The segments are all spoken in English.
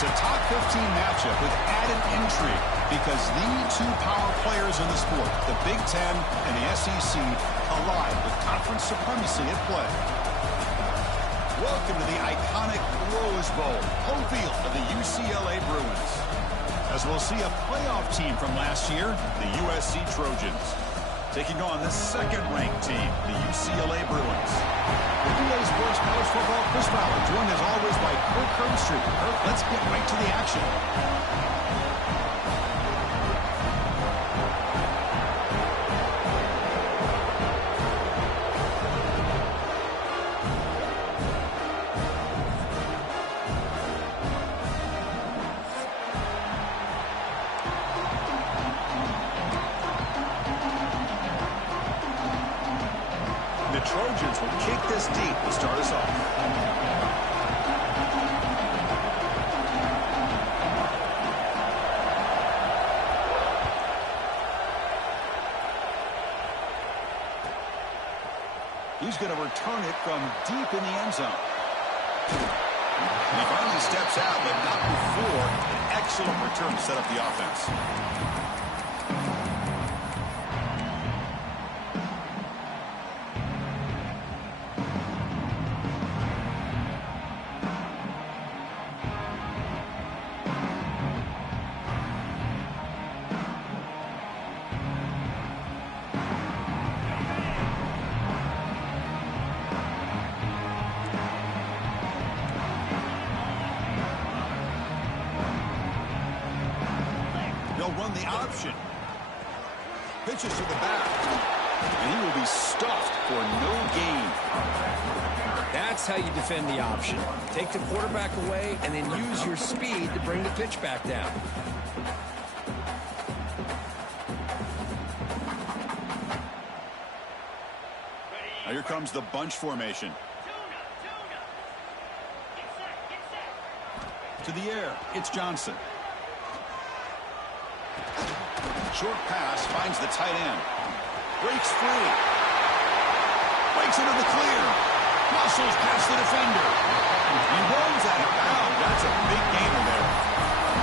It's a top 15 matchup with added intrigue because the two power players in the sport, the Big Ten and the SEC, collide with conference supremacy at play. Welcome to the iconic Rose Bowl, home field of the UCLA Bruins. As we'll see a playoff team from last year, the USC Trojans, taking on the second-ranked team, the UCLA Bruins. The PA Sports College Football Chris Fowler, joined as always by Kirk Herbstreit. Kirk, let's get right to the action. The Trojans will kick this deep to start us off. He's going to return it from deep in the end zone. And he finally steps out, but not before an excellent return to set up the offense. They'll run the option. Pitches to the back. And he will be stuffed for no gain. That's how you defend the option. Take the quarterback away and then use your speed to bring the pitch back down. Now here comes the bunch formation. To the air, it's Johnson. Short pass finds the tight end. Breaks free. Breaks into the clear. Muscles past the defender. He runs out of bounds. That's a big gainer there.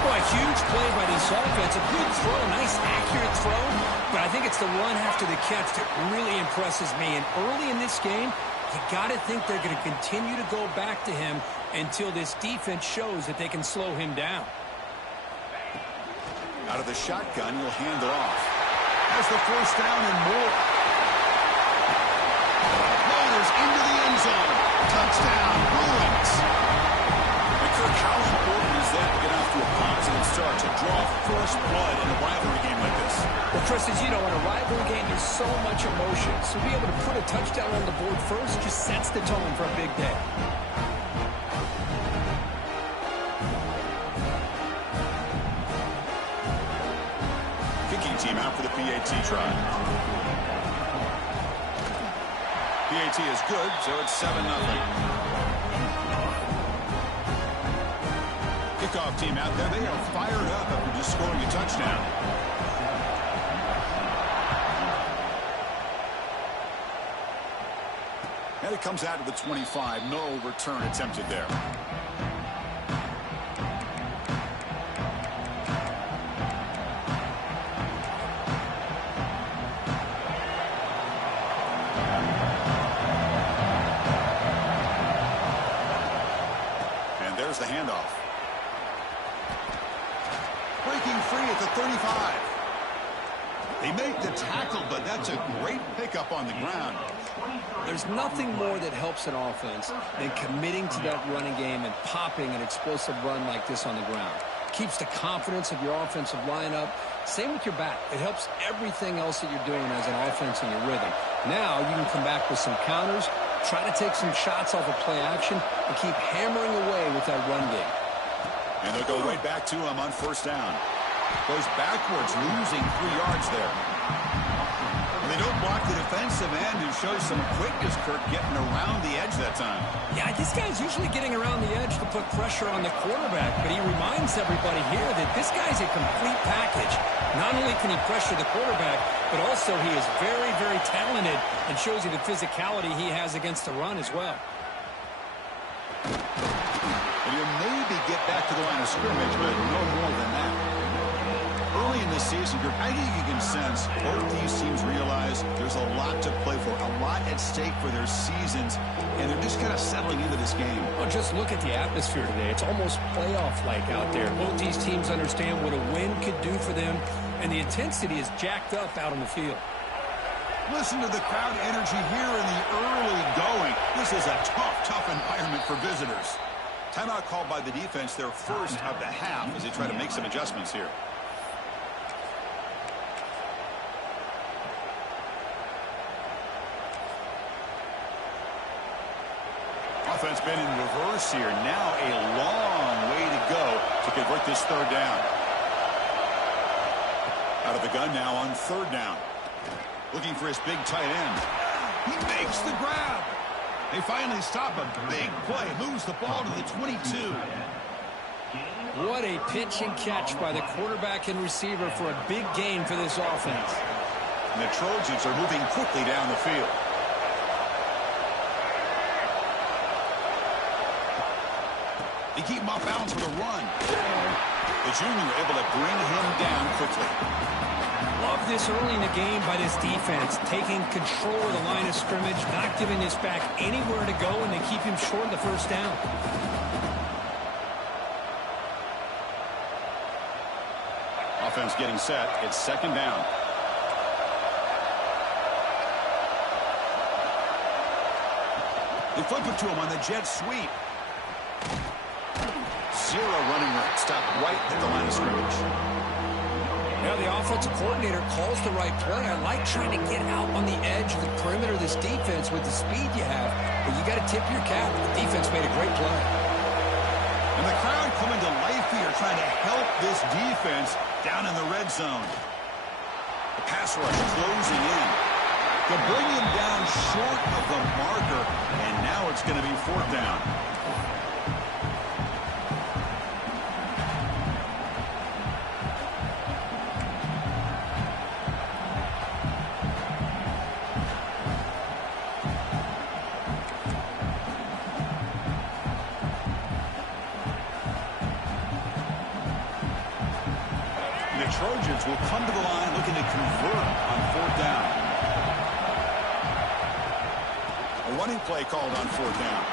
Boy, a huge play by this offense. A good throw, nice accurate throw. But I think it's the run after the catch that really impresses me. And early in this game, you got to think they're going to continue to go back to him until this defense shows that they can slow him down. Out of the shotgun, he'll hand it off. Has the first down and more. Floaters into the end zone. Touchdown, Bruins. And Kirk, how important is that to get off to a positive start, to draw first blood in a rivalry game like this? Well, Chris, as you know, in a rivalry game, there's so much emotion. So to be able to put a touchdown on the board first just sets the tone for a big day. Team out for the PAT try. PAT is good, so it's 7-0. Kickoff team out there. They are fired up after just scoring a touchdown. And it comes out to the 25. No return attempted there. There's the handoff. Breaking free at the 35. They make the tackle, but that's a great pickup on the ground. There's nothing more that helps an offense than committing to that running game and popping an explosive run like this on the ground. Keeps the confidence of your offensive lineup. Same with your back. It helps everything else that you're doing as an offense in your rhythm. Now you can come back with some counters, try to take some shots off of play action, and keep hammering away with that run game. And they'll go right back to him on first down. Goes backwards, losing 3 yards there. And they don't block the defensive end, who shows some quickness, Kirk, getting around the edge that time. Yeah, this guy's usually getting around the edge to put pressure on the quarterback, but he reminds everybody here that this guy's a complete package. Not only can he pressure the quarterback, but also he is very, very talented and shows you the physicality he has against the run as well. And he'll maybe get back to the line of scrimmage, but no more than that. Early in the season, I think you can sense both these teams realize there's a lot to play for, a lot at stake for their seasons, and they're just kind of settling into this game. Well, just look at the atmosphere today. It's almost playoff-like out there. Both these teams understand what a win could do for them, and the intensity is jacked up out on the field. Listen to the crowd energy here in the early going. This is a tough environment for visitors. Timeout called by the defense, their first of the half, as they try to make some adjustments here. Offense been in reverse here. Now a long way to go to convert this third down. Out of the gun now on third down. Looking for his big tight end. He makes the grab. They finally stop a big play. Moves the ball to the 22. What a pitch and catch by the quarterback and receiver for a big gain for this offense. And the Trojans are moving quickly down the field. They keep him off balance with a run. The junior able to bring him down quickly. Love this early in the game by this defense, taking control of the line of scrimmage, not giving this back anywhere to go, and they keep him short of the first down. Offense getting set. It's second down. They flip it to him on the jet sweep. Zero running room. Stop right at the line of scrimmage. Now the offensive coordinator calls the right play. I like trying to get out on the edge of the perimeter of this defense with the speed you have, but you got to tip your cap. The defense made a great play. And the crowd coming to life here, trying to help this defense down in the red zone. The pass rush closing in to bring him down short of the marker, and now it's going to be fourth down. Trojans will come to the line looking to convert on fourth down. A running play called on fourth down.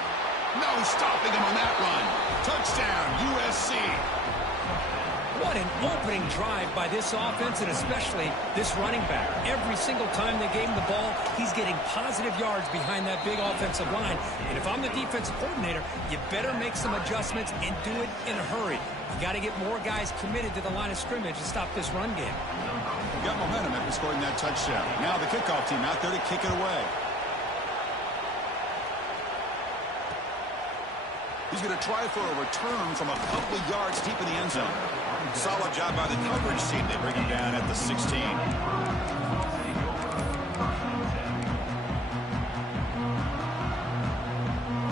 No stopping him on that run. Touchdown, USC. What an opening drive by this offense, and especially this running back. Every single time they gave him the ball, he's getting positive yards behind that big offensive line. And if I'm the defensive coordinator, you better make some adjustments and do it in a hurry. You got to get more guys committed to the line of scrimmage to stop this run game. Got momentum after scoring that touchdown. Now the kickoff team out there to kick it away. He's going to try for a return from a couple of yards deep in the end zone. Solid job by the coverage team. They bring him down at the 16.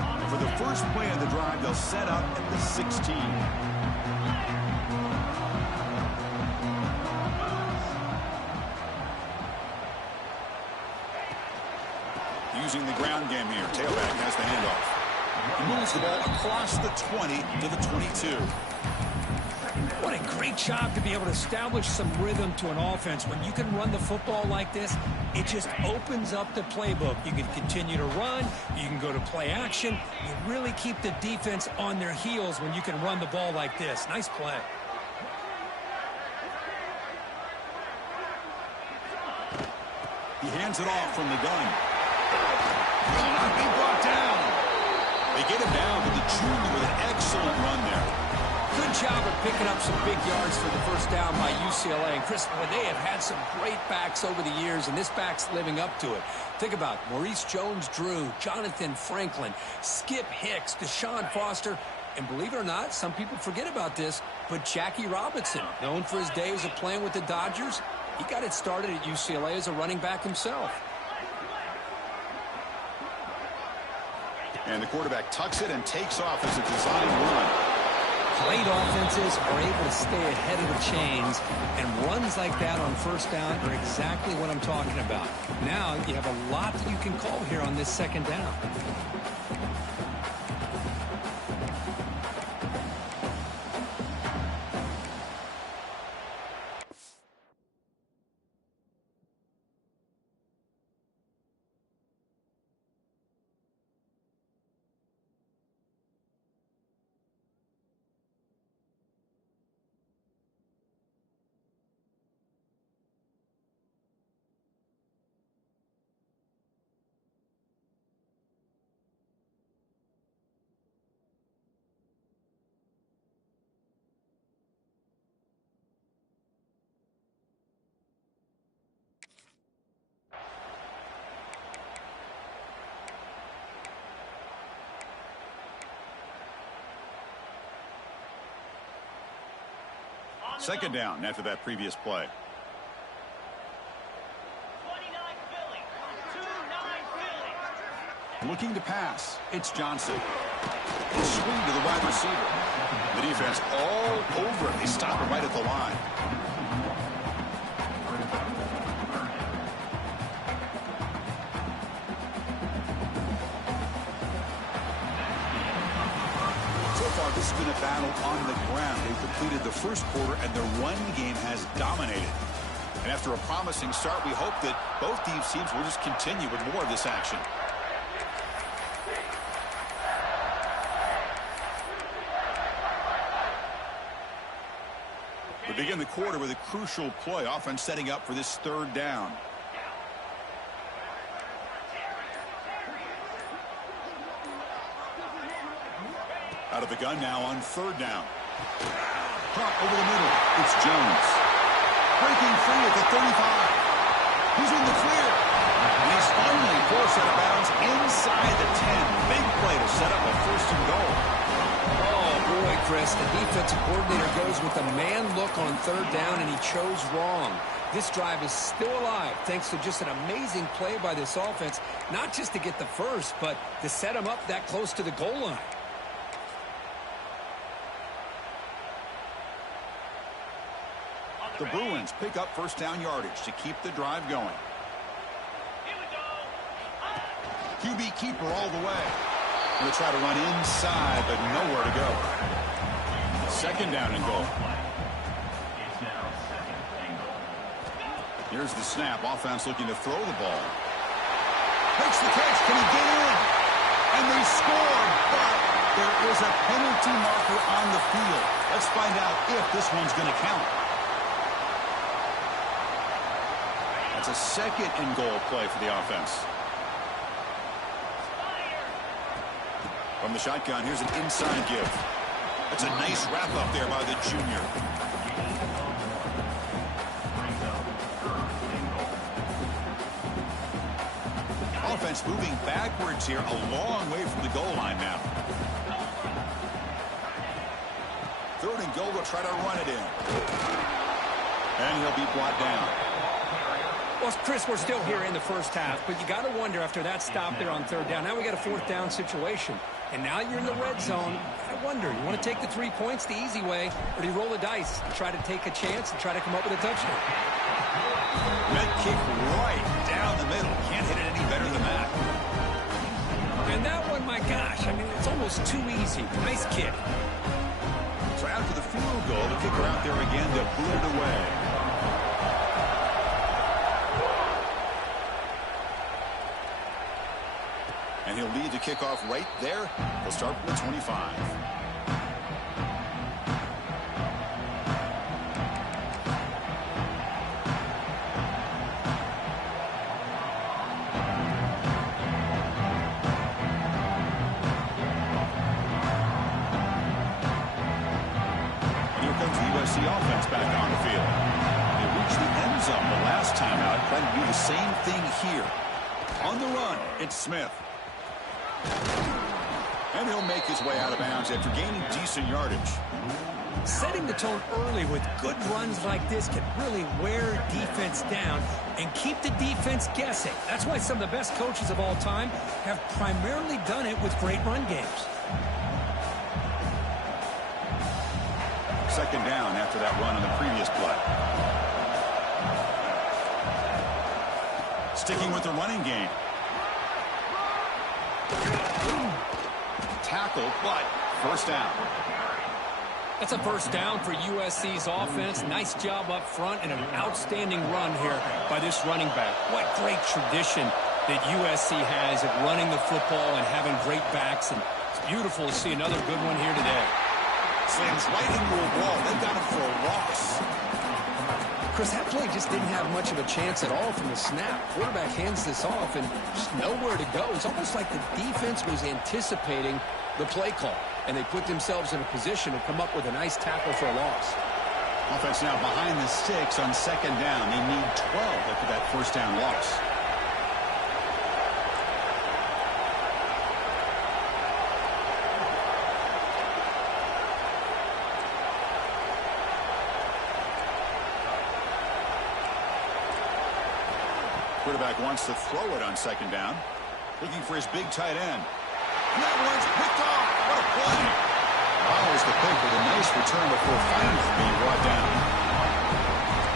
And for the first play of the drive, they'll set up at the 16. Using the ground game here. Tailback has the handoff. He moves the ball across the 20 to the 22. What a great job to be able to establish some rhythm to an offense. When you can run the football like this, it just opens up the playbook. You can continue to run. You can go to play action. You really keep the defense on their heels when you can run the ball like this. Nice play. He hands it off from the gun. Will not be brought down. They get him down to the junior with an excellent run there. Good job of picking up some big yards for the first down by UCLA. And Chris, well, they have had some great backs over the years, and this back's living up to it. Think about Maurice Jones-Drew, Jonathan Franklin, Skip Hicks, Deshaun Foster, and believe it or not, some people forget about this, but Jackie Robinson, known for his days of playing with the Dodgers, he got it started at UCLA as a running back himself. And the quarterback tucks it and takes off as a design run. Great offenses are able to stay ahead of the chains, and runs like that on first down are exactly what I'm talking about. Now you have a lot that you can call here on this second down. Second down after that previous play. Looking to pass. It's Johnson. Swing to the wide receiver. The defense all over it. They stop it right at the line. So far, this has been a battle on the ground. They've completed the first quarter, and the run game has dominated. And after a promising start, we hope that both these teams will just continue with more of this action. We begin the quarter with a crucial play. Offense setting up for this third down. Out of the gun now on third down. Caught over the middle. It's Jones. Breaking free at the 35. He's in the clear. And he's finally forced out of bounds inside the 10. Big play to set up a first and goal. Boy, Chris, the defensive coordinator goes with a man look on third down, and he chose wrong. This drive is still alive thanks to just an amazing play by this offense, not just to get the first, but to set him up that close to the goal line. The Bruins pick up first down yardage to keep the drive going. QB keeper all the way. Going to try to run inside, but nowhere to go. Second down and goal. Here's the snap. Offense looking to throw the ball. Makes the catch. Can he get in? And they score, but there is a penalty marker on the field. Let's find out if this one's going to count. That's a second and goal play for the offense. From the shotgun, here's an inside give. That's a nice wrap-up there by the junior. Offense moving backwards here, a long way from the goal line now. Third and goal, they'll try to run it in. And he'll be brought down. Well, Chris, we're still here in the first half, but you got to wonder after that stop there on third down. Now we got a fourth down situation. And now you're in the red zone. I wonder, you want to take the 3 points the easy way, or do you roll the dice and try to take a chance and try to come up with a touchdown? Red kick right down the middle. Can't hit it any better than that. And that one, my gosh, I mean, it's almost too easy. Nice kick. So after the field goal, the kicker out there again to boot it away. And he'll lead the kickoff right there. He'll start from the 25. Here comes the USC offense back on the field. They reached the end zone the last time out. Trying to do the same thing here. On the run, it's Smith. And he'll make his way out of bounds after gaining decent yardage. Setting the tone early with good runs like this can really wear defense down and keep the defense guessing. That's why some of the best coaches of all time have primarily done it with great run games. Second down after that run on the previous play. Sticking with the running game. Tackle, but first down. That's a first down for USC's offense. Nice job up front and an outstanding run here by this running back. What great tradition that USC has at running the football and having great backs. And it's beautiful to see another good one here today. Slams right into a wall. They got him for a loss. Chris, that play just didn't have much of a chance at all from the snap. Quarterback hands this off and just nowhere to go. It's almost like the defense was anticipating the play call, and they put themselves in a position to come up with a nice tackle for a loss. Offense now behind the sticks on second down. They need 12 after that first down loss. Quarterback wants to throw it on second down. Looking for his big tight end. And that one's picked off. What a play. Follows the pick with a nice return before finally being brought down.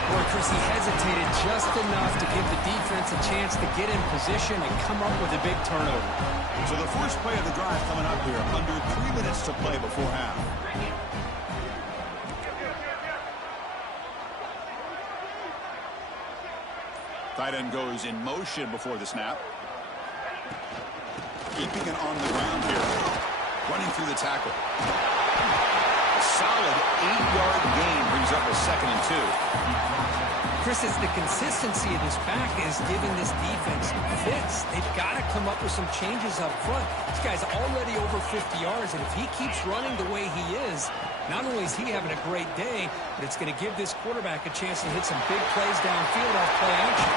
Boy, Chris, he hesitated just enough to give the defense a chance to get in position and come up with a big turnover. So the first play of the drive coming up here. Under 3 minutes to play before half. Tight end goes in motion before the snap. Keeping it on the ground here. Running through the tackle. A solid 8-yard gain brings up a 2nd and 2. Chris, it's the consistency of this back is giving this defense fits. They've got to come up with some changes up front. This guy's already over 50 yards, and if he keeps running the way he is, not only is he having a great day, but it's going to give this quarterback a chance to hit some big plays downfield off play action.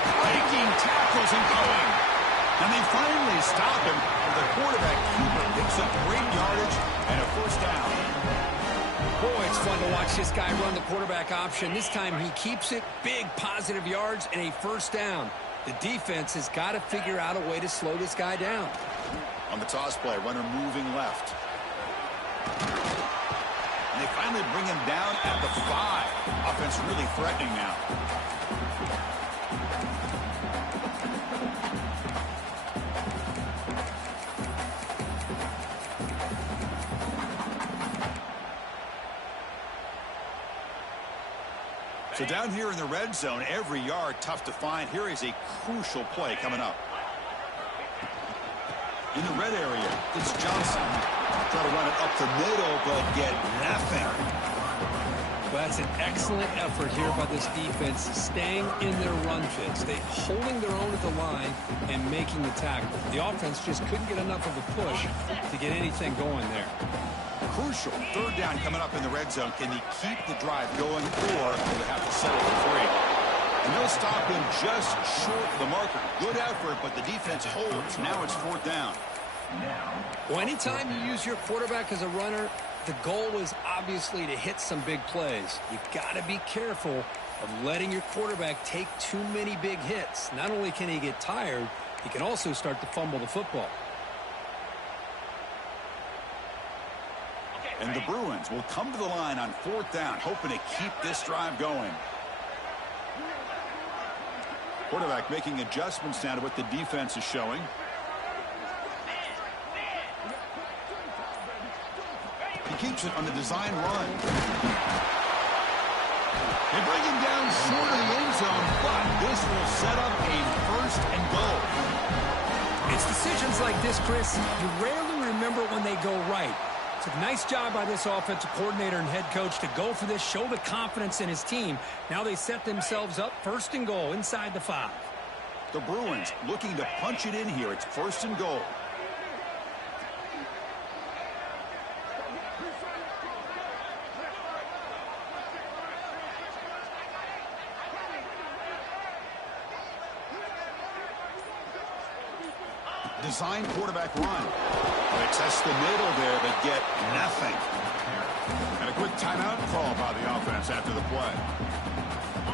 Breaking tackles and going. And they finally stop him. The quarterback keeper picks up great yardage and a 1st down. Boy, it's fun to watch this guy run the quarterback option. This time he keeps it, big positive yards, and a 1st down. The defense has got to figure out a way to slow this guy down. On the toss play, runner moving left. And they finally bring him down at the 5. Offense really threatening now. So down here in the red zone, every yard tough to find. Here is a crucial play coming up. In the red area, it's Johnson. Try to run it up the middle, but get nothing. Well, that's an excellent effort here by this defense, staying in their run fits. They holding their own at the line and making the tackle. The offense just couldn't get enough of a push to get anything going there. Crucial 3rd down coming up in the red zone. Can he keep the drive going, or will they have to settle for 3? And they'll stop him just short of the marker. Good effort, but the defense holds. Now it's 4th down. Well, anytime you use your quarterback as a runner, the goal is obviously to hit some big plays. You've got to be careful of letting your quarterback take too many big hits. Not only can he get tired, he can also start to fumble the football. And the Bruins will come to the line on 4th down, hoping to keep this drive going. Quarterback making adjustments now to what the defense is showing. He keeps it on the design run. They bring him down short of the end zone, but this will set up a 1st and goal. It's decisions like this, Chris, you rarely remember when they go right. It's a nice job by this offensive coordinator and head coach to go for this, show the confidence in his team. Now they set themselves up 1st and goal inside the 5. The Bruins looking to punch it in here. It's 1st and goal. Design quarterback run. They test the middle there, but get nothing. And a quick timeout call by the offense after the play.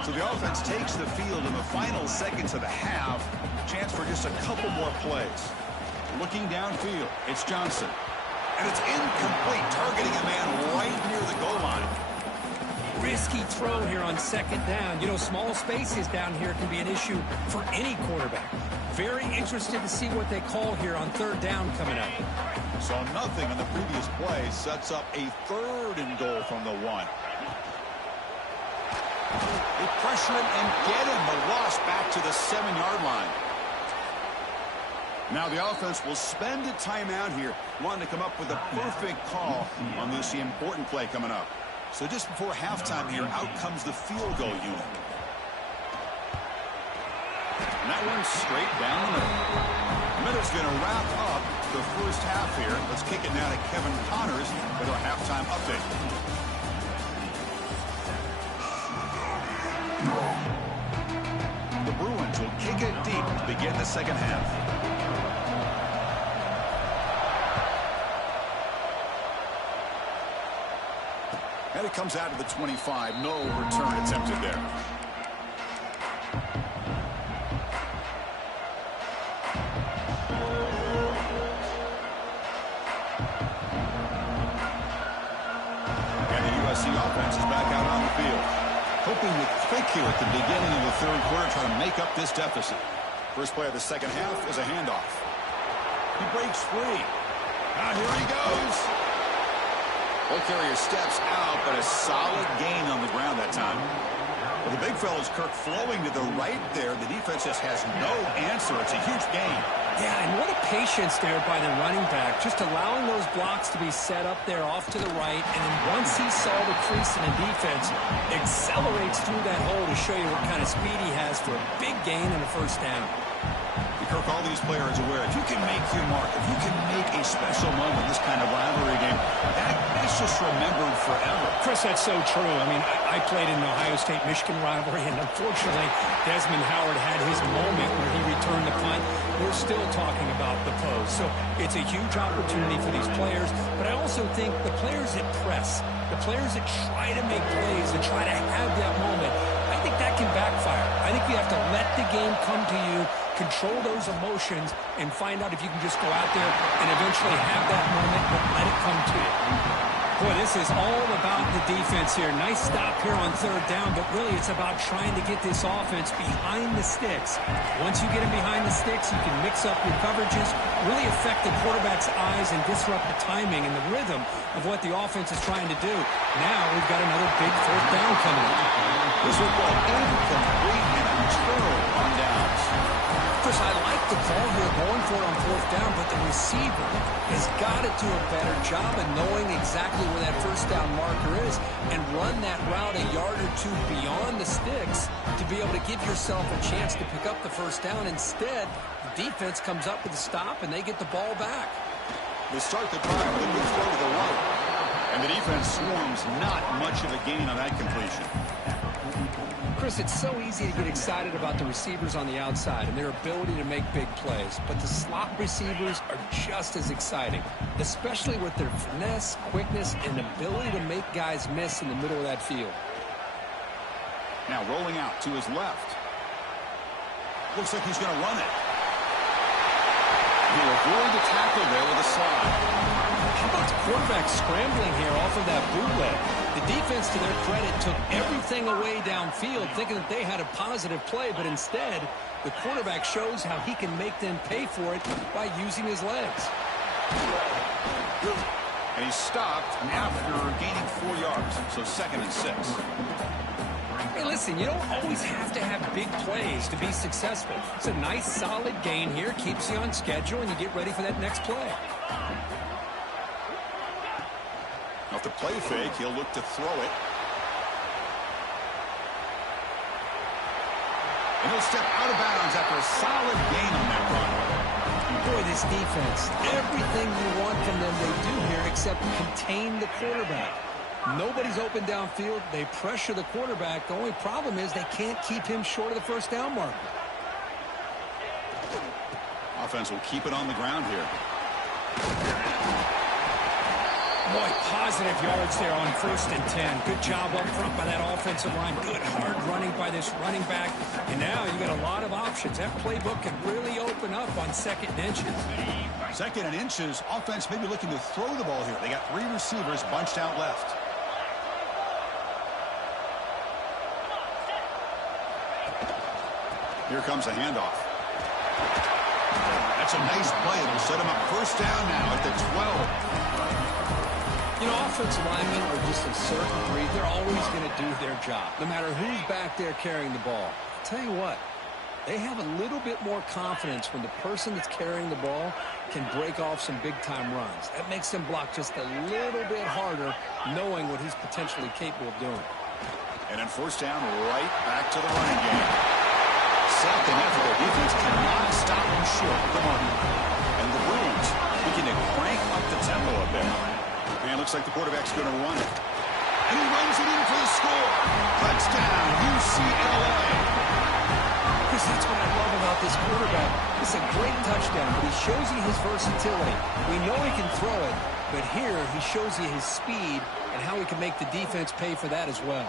So the offense takes the field in the final seconds of the half. Chance for just a couple more plays. Looking downfield, it's Johnson. And it's incomplete, targeting a man right near the goal line. Risky throw here on 2nd down. You know, small spaces down here can be an issue for any quarterback. Very interested to see what they call here on 3rd down coming up. So nothing on the previous play sets up a 3rd and goal from the 1. They pressure him and get him. The loss back to the 7-yard line. Now the offense will spend a timeout here, wanting to come up with a perfect call on this important play coming up. So just before halftime here, out comes the field goal unit. And that one's straight down the middle. The middle's going to wrap up the first half here. Let's kick it now to Kevin Connors with our halftime update. The Bruins will kick it deep to begin the 2nd half. And it comes out to the 25. No return attempted there. quick here at the beginning of the third quarter, trying to make up this deficit. First play of the second half is a handoff. He breaks free. Here he goes. Ball carrier steps out, but a solid gain on the ground that time. Well, the big fella's Kirk flowing to the right there. The defense just has no answer. It's a huge gain. Yeah, and what a patience there by the running back, just allowing those blocks to be set up there off to the right, and then once he saw the crease in the defense, accelerates through that hole to show you what kind of speed he has for a big gain and a first down. Kirk, all these players aware, if you can make your mark, if you can make a special moment in this kind of rivalry game, that's just remembered forever. Chris, that's so true. I mean, I played in the Ohio State-Michigan rivalry, and unfortunately, Desmond Howard had his moment where he returned the punt. We're still talking about the pose. So it's a huge opportunity for these players, but I also think the players that press, the players that try to make plays, that try to have that moment, I think that can backfire. I think you have to let the game come to you, control those emotions, and find out if you can just go out there and eventually have that moment, but let it come to you. Boy, this is all about the defense here. Nice stop here on third down, but really it's about trying to get this offense behind the sticks. Once you get them behind the sticks, you can mix up your coverages, really affect the quarterback's eyes and disrupt the timing and the rhythm of what the offense is trying to do. Now we've got another big fourth down coming up. This football incomplete and a turtle on downs. Chris, I like the call here going for it on fourth down, but the receiver has got to do a better job of knowing exactly where that first down marker is and run that route a yard or two beyond the sticks to be able to give yourself a chance to pick up the first down. Instead, the defense comes up with a stop and they get the ball back. They start the drive, then we throw to the right. And the defense swarms, not much of a gain on that completion. Chris, it's so easy to get excited about the receivers on the outside and their ability to make big plays, but the slot receivers are just as exciting, especially with their finesse, quickness, and ability to make guys miss in the middle of that field. Now rolling out to his left. Looks like he's going to run it. He'll avoid the tackle there with a slide. How about the quarterback scrambling here off of that bootleg? The defense, to their credit, took everything away downfield, thinking that they had a positive play, but instead, the quarterback shows how he can make them pay for it by using his legs. And he stopped after gaining 4 yards, so 2nd and 6. Hey, listen, you don't always have to have big plays to be successful. It's a nice, solid gain here, keeps you on schedule, and you get ready for that next play. Off the play fake, he'll look to throw it. And he'll step out of bounds after a solid gain on that run. Boy, this defense, everything you want from them they do here except contain the quarterback. Nobody's open downfield. They pressure the quarterback. The only problem is they can't keep him short of the first down marker. Offense will keep it on the ground here. Boy, positive yards there on 1st and 10. Good job up front by that offensive line. Good hard running by this running back. And now you got a lot of options. That playbook can really open up on 2nd and inches. 2nd and inches. Offense maybe looking to throw the ball here. They got 3 receivers bunched out left. Here comes a handoff. That's a nice play. It'll set him up first down now at the 12. You know, offensive linemen are just a certain breed. They're always going to do their job, no matter who's back there carrying the ball. I'll tell you what, they have a little bit more confidence when the person that's carrying the ball can break off some big-time runs. That makes them block just a little bit harder, knowing what he's potentially capable of doing. And then first down, right back to the running game. 2nd effort, the defense cannot stop him short of the mark. And the Bruins looking to crank up the tempo a bit. And looks like the quarterback's going to run it. And he runs it in for the score. Touchdown, UCLA. Chris, that's what I love about this quarterback. It's a great touchdown, but he shows you his versatility. We know he can throw it, but here he shows you his speed and how he can make the defense pay for that as well.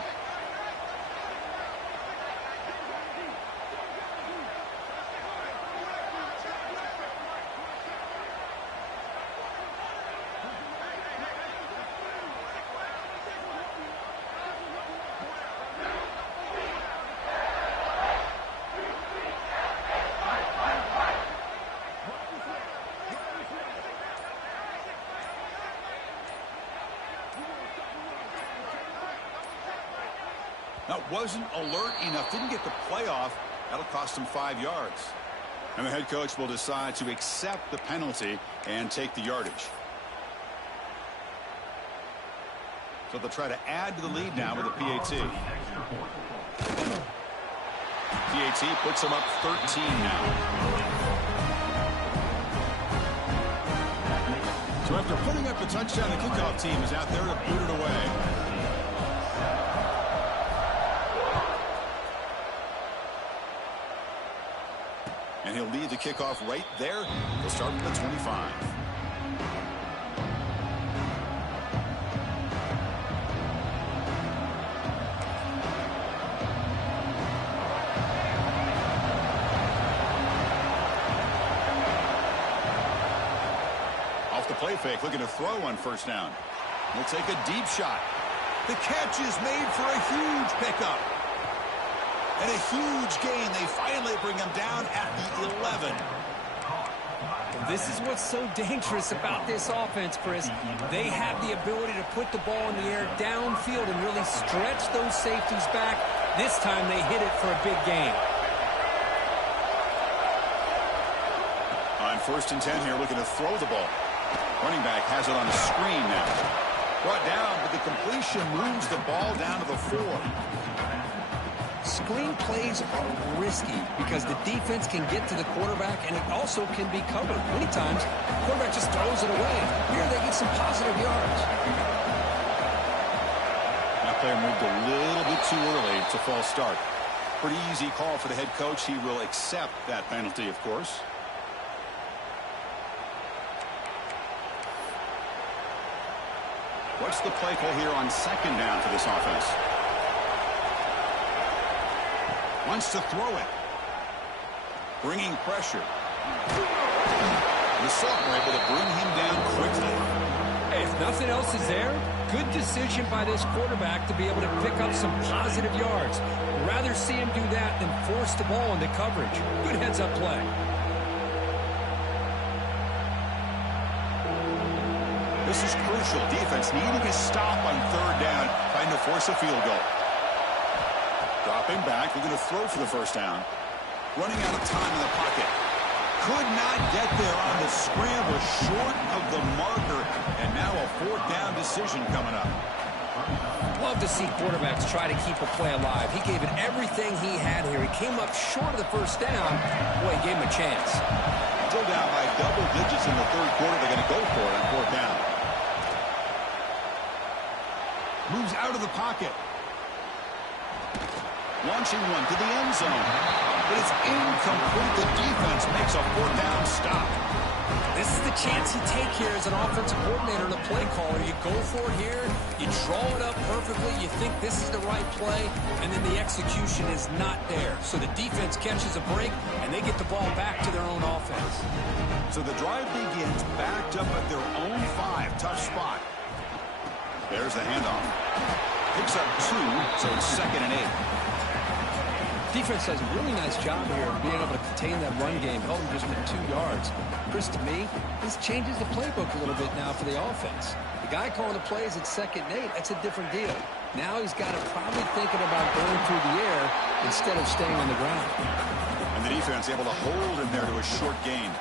wasn't alert enough, didn't get the play off. That'll cost him 5 yards. And the head coach will decide to accept the penalty and take the yardage. So they'll try to add to the lead now with a PAT. PAT puts them up 13 now. So after putting up a touchdown, the kickoff team is out there to boot it away. And he'll lead the kickoff right there. He'll start with the 25. Off the play fake, looking to throw on first down. He'll take a deep shot. The catch is made for a huge pickup. And a huge gain. They finally bring him down at the 11. This is what's so dangerous about this offense, Chris. They have the ability to put the ball in the air downfield and really stretch those safeties back. This time they hit it for a big gain. On 1st and 10 here, looking to throw the ball. Running back has it on a screen now. Brought down, but the completion moves the ball down to the 4. Screen plays are risky because the defense can get to the quarterback, and it also can be covered. Many times, the quarterback just throws it away. Here they get some positive yards. That player moved a little bit too early. It's a false start. Pretty easy call for the head coach. He will accept that penalty, of course. What's the play call here on 2nd down for this offense? Wants to throw it. Bringing pressure. The Sultan able to bring him down quickly. Hey, if nothing else is there, good decision by this quarterback to be able to pick up some positive yards. Rather see him do that than force the ball into coverage. Good heads-up play. This is crucial. Defense needing a stop on 3rd down, trying to force a field goal. Dropping back, looking to throw for the first down. Running out of time in the pocket. Could not get there on the scramble, short of the marker. And now a 4th down decision coming up. Love to see quarterbacks try to keep a play alive. He gave it everything he had here. He came up short of the first down. Boy, he gave him a chance. Still down by double digits in the 3rd quarter. They're going to go for it on 4th down. Moves out of the pocket. Launching one to the end zone. But it's incomplete. The defense makes a 4th down stop. This is the chance you take here as an offensive coordinator and a play caller. You go for it here. You draw it up perfectly. You think this is the right play. And then the execution is not there. So the defense catches a break, and they get the ball back to their own offense. So the drive begins backed up at their own 5. Tough spot. There's the handoff. Picks up 2, so it's 2nd and 8. Defense does a really nice job here of being able to contain that run game, held them just with 2 yards. Chris, to me, this changes the playbook a little bit now for the offense. The guy calling the plays at 2nd and 8, that's a different deal. Now he's got it probably thinking about going through the air instead of staying on the ground. And the defense able to hold him there to a short gain.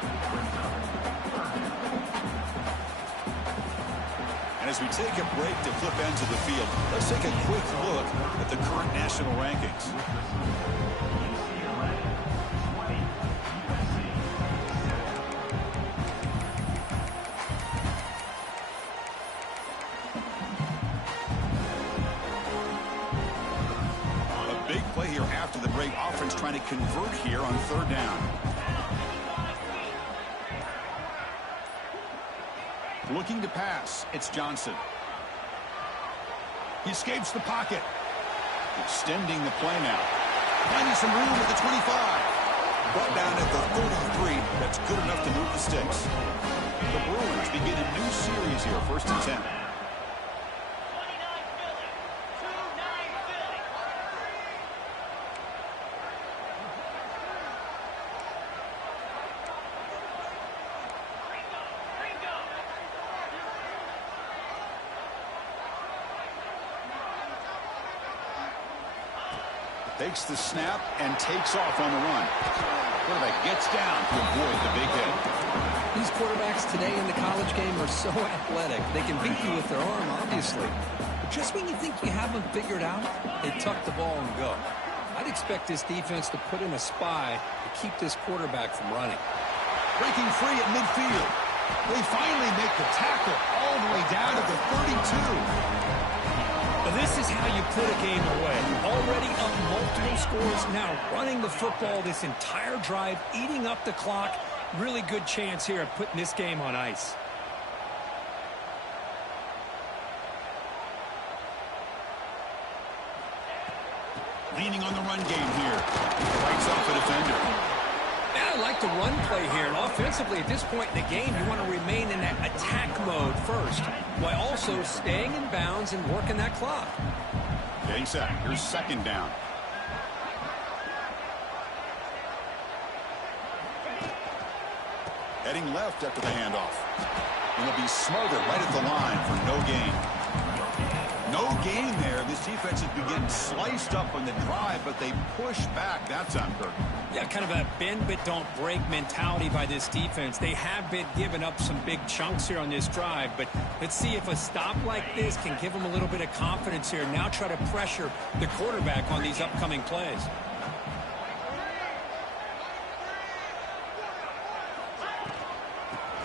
And as we take a break to flip ends of the field, let's take a quick look at the current national rankings. A big play here after the break. Offense trying to convert here on 3rd down. Looking to pass. It's Johnson. He escapes the pocket. Extending the play now. Finding some room at the 25. Brought down at the 33. That's good enough to move the sticks. The Bruins begin a new series here. 1st and 10. Takes the snap and takes off on the run. Quarterback gets down to avoid the big hit. These quarterbacks today in the college game are so athletic. They can beat you with their arm, obviously. But just when you think you have them figured out, they tuck the ball and go. I'd expect this defense to put in a spy to keep this quarterback from running. Breaking free at midfield. They finally make the tackle all the way down to the 32. This is how you put a game away. Already up multiple scores, now running the football this entire drive, eating up the clock. Really good chance here of putting this game on ice. Leaning on the run game here. Fights off a defender. I like the run play here. And offensively, at this point in the game, you want to remain in that attack mode first, while also staying in bounds and working that clock. Getting set. Here's second down. Heading left after the handoff. And they'll be smothered right at the line for no gain. No gain there. This defense has been getting sliced up on the drive, but they push back. That's on Kirk. Yeah, kind of a bend but don't break mentality by this defense. They have been giving up some big chunks here on this drive, but let's see if a stop like this can give them a little bit of confidence here. Now try to pressure the quarterback on these upcoming plays.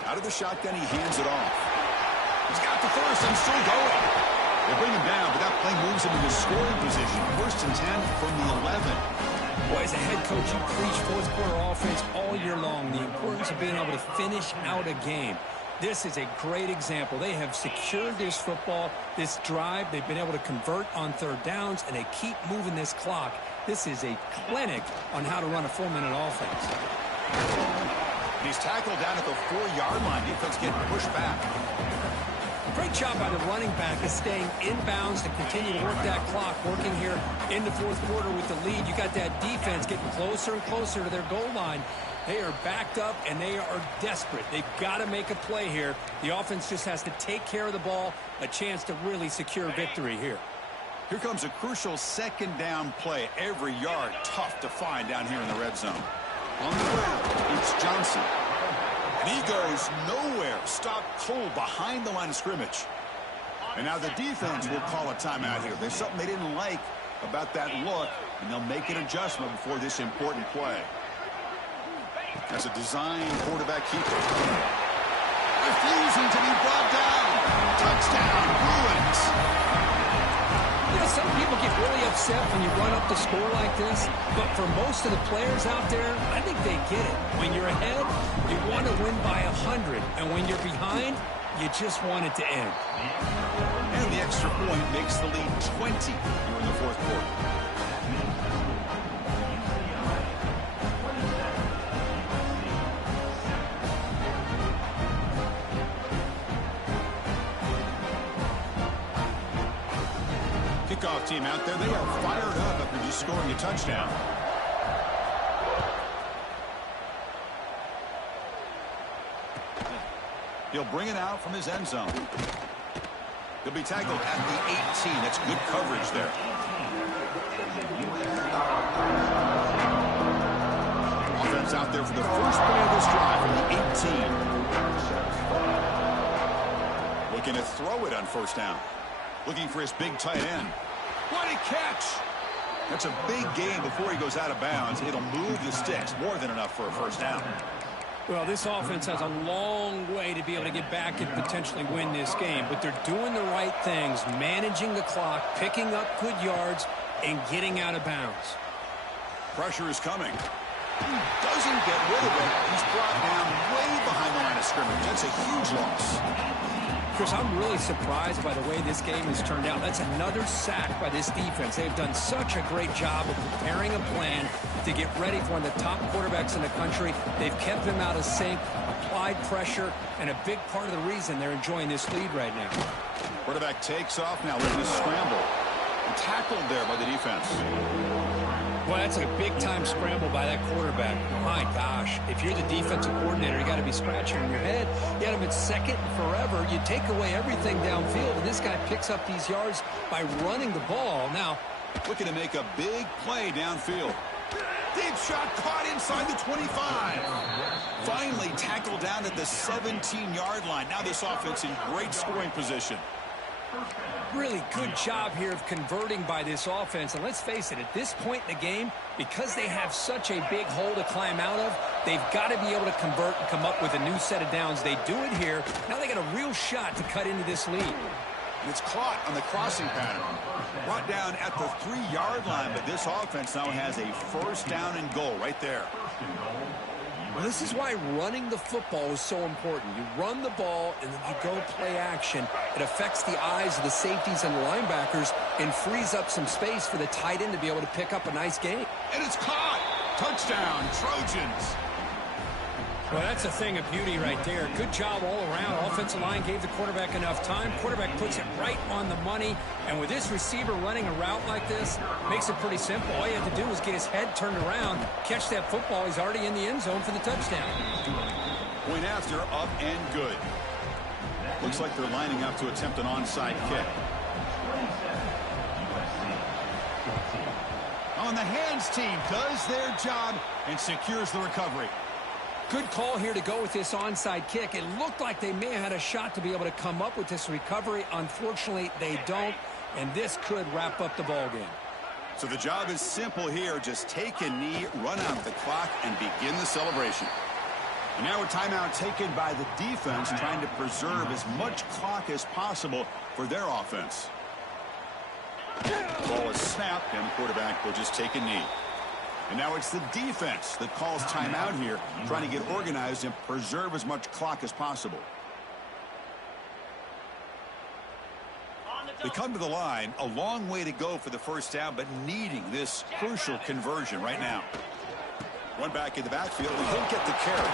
Out of the shotgun, he hands it off. He's got the first and still going. They bring him down, but that play moves him into scoring position. 1st and 10 from the 11. Boy, as a head coach, you preach fourth quarter offense all year long. The importance of being able to finish out a game. This is a great example. They have secured this football, this drive. They've been able to convert on third downs, and they keep moving this clock. This is a clinic on how to run a 4-minute offense. He's tackled down at the 4-yard line. Defense getting pushed back. Great job by the running back of staying in bounds to continue to work that clock, working here in the fourth quarter with the lead. You got that defense getting closer and closer to their goal line. They are backed up, and they are desperate. They've got to make a play here. The offense just has to take care of the ball, a chance to really secure victory here. Here comes a crucial second down play. Every yard tough to find down here in the red zone. On the ground, it's Johnson. And he goes nowhere. Stopped cold behind the line of scrimmage. And now the defense will call a timeout here. There's something they didn't like about that look, and they'll make an adjustment before this important play. As a design quarterback keeper. Refusing to be brought down. Touchdown, Bruins. You know, some people get really upset when you run up the score like this, but for most of the players out there, I think they get it. When you're ahead, you want to win by 100, and when you're behind, you just want it to end. And the extra point makes the lead 20 here in the fourth quarter. Kickoff team out there. They are fired up after just scoring a touchdown. He'll bring it out from his end zone. He'll be tackled at the 18. That's good coverage there. Offense out there for the first play of this drive from the 18. Looking to throw it on first down. Looking for his big tight end. What a catch! That's a big gain before he goes out of bounds. It'll move the sticks. More than enough for a first down. Well, this offense has a long way to be able to get back and potentially win this game, but they're doing the right things, managing the clock, picking up good yards, and getting out of bounds. Pressure is coming. Doesn't get rid of it. He's brought down way behind the line of scrimmage. That's a huge loss. Chris, I'm really surprised by the way this game has turned out. That's another sack by this defense. They've done such a great job of preparing a plan to get ready for one of the top quarterbacks in the country. They've kept him out of sync, applied pressure, and a big part of the reason they're enjoying this lead right now. Quarterback takes off now, looking to scramble. And tackled there by the defense. Well, that's a big-time scramble by that quarterback. My gosh, if you're the defensive coordinator, you got to be scratching your head. You had him at second and forever. You take away everything downfield, and this guy picks up these yards by running the ball. Now, Looking to make a big play downfield. Deep shot caught inside the 25. Finally tackled down at the 17-yard line. Now this offense in great scoring position. Really good job here of converting by this offense. And let's face it, at this point in the game, because they have such a big hole to climb out of, they've got to be able to convert and come up with a new set of downs. They do it here. Now they got a real shot to cut into this lead. And it's caught on the crossing pattern. Brought down at the 3-yard line, but this offense now has a first down and goal right there. Well, this is why running the football is so important. You run the ball, and then you go play action. It affects the eyes of the safeties and the linebackers and frees up some space for the tight end to be able to pick up a nice gain. And it's caught. Touchdown, Trojans. Well, that's a thing of beauty right there. Good job all around. Offensive line gave the quarterback enough time. Quarterback puts it right on the money. And with this receiver running a route like this, makes it pretty simple. All you have to do is get his head turned around, catch that football. He's already in the end zone for the touchdown. Point after, up and good. Looks like they're lining up to attempt an onside kick. On the hands team does their job and secures the recovery. Good call here to go with this onside kick. It looked like they may have had a shot to be able to come up with this recovery. Unfortunately, they don't, and this could wrap up the ball game. So the job is simple here. Just take a knee, run out the clock, and begin the celebration. And now a timeout taken by the defense, trying to preserve as much clock as possible for their offense. Ball is snapped, and the quarterback will just take a knee. And now it's the defense that calls timeout here, trying to get organized and preserve as much clock as possible. They come to the line, a long way to go for the first down, but needing this crucial conversion right now. One back in the backfield, and he'll get the carry.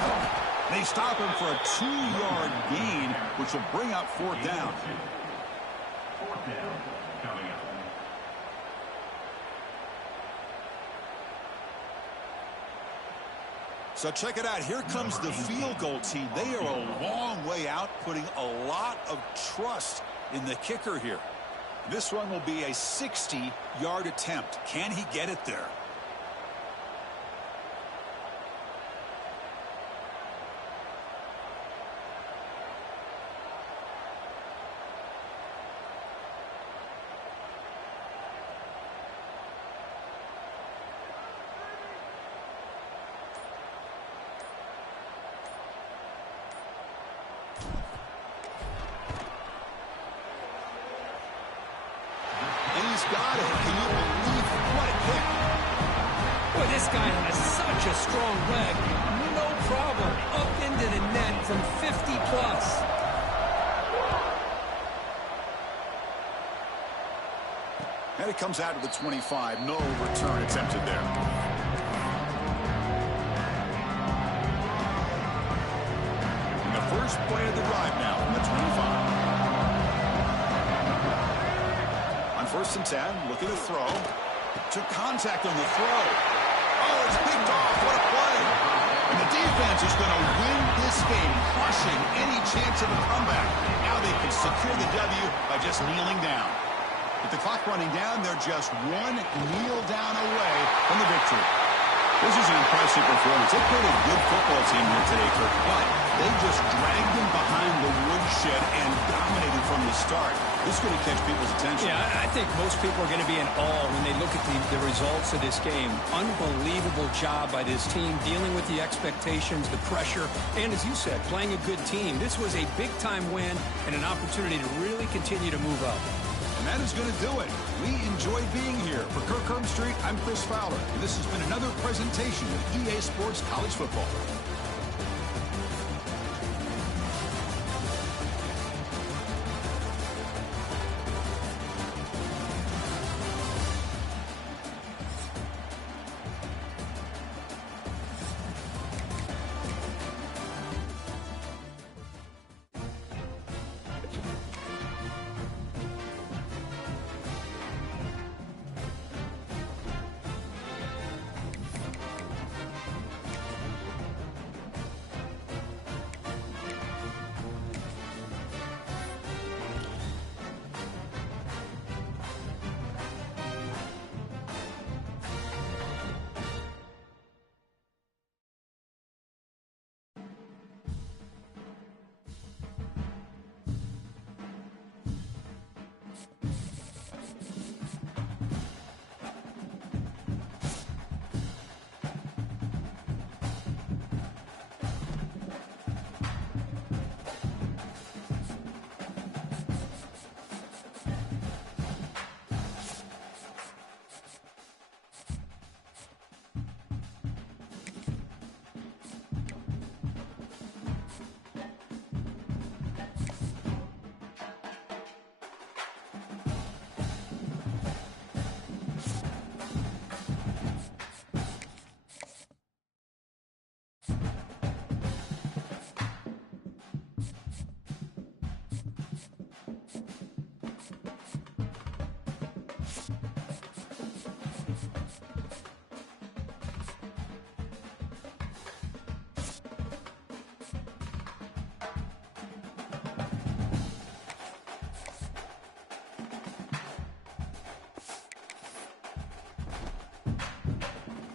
They stop him for a 2-yard gain, which will bring up fourth down. So check it out. Here comes the field goal team. They are a long way out, putting a lot of trust in the kicker here. This one will be a 60-yard attempt. Can he get it there? Got it. Can you believe what a kick? Boy, this guy has such a strong leg. No problem. Up into the net from 50+. And it comes out to the 25. No return attempted there. And the first play of the drive now from the 25. First and 10, looking to throw. Took contact on the throw. Oh, it's picked off. What a play. And the defense is going to win this game, crushing any chance of a comeback. Now they can secure the W by just kneeling down. With the clock running down, they're just one kneel down away from the victory. This is an impressive performance. They played a good football team here today, Kirk, but they just dragged them behind the woodshed and dominated from the start. This is going to catch people's attention. Yeah, I think most people are going to be in awe when they look at the results of this game. Unbelievable job by this team, dealing with the expectations, the pressure, and as you said, playing a good team. This was a big-time win and an opportunity to really continue to move up. And that is going to do it. We enjoy being here. For Kirk Herbstreit, I'm Chris Fowler, and this has been another presentation of EA Sports College Football.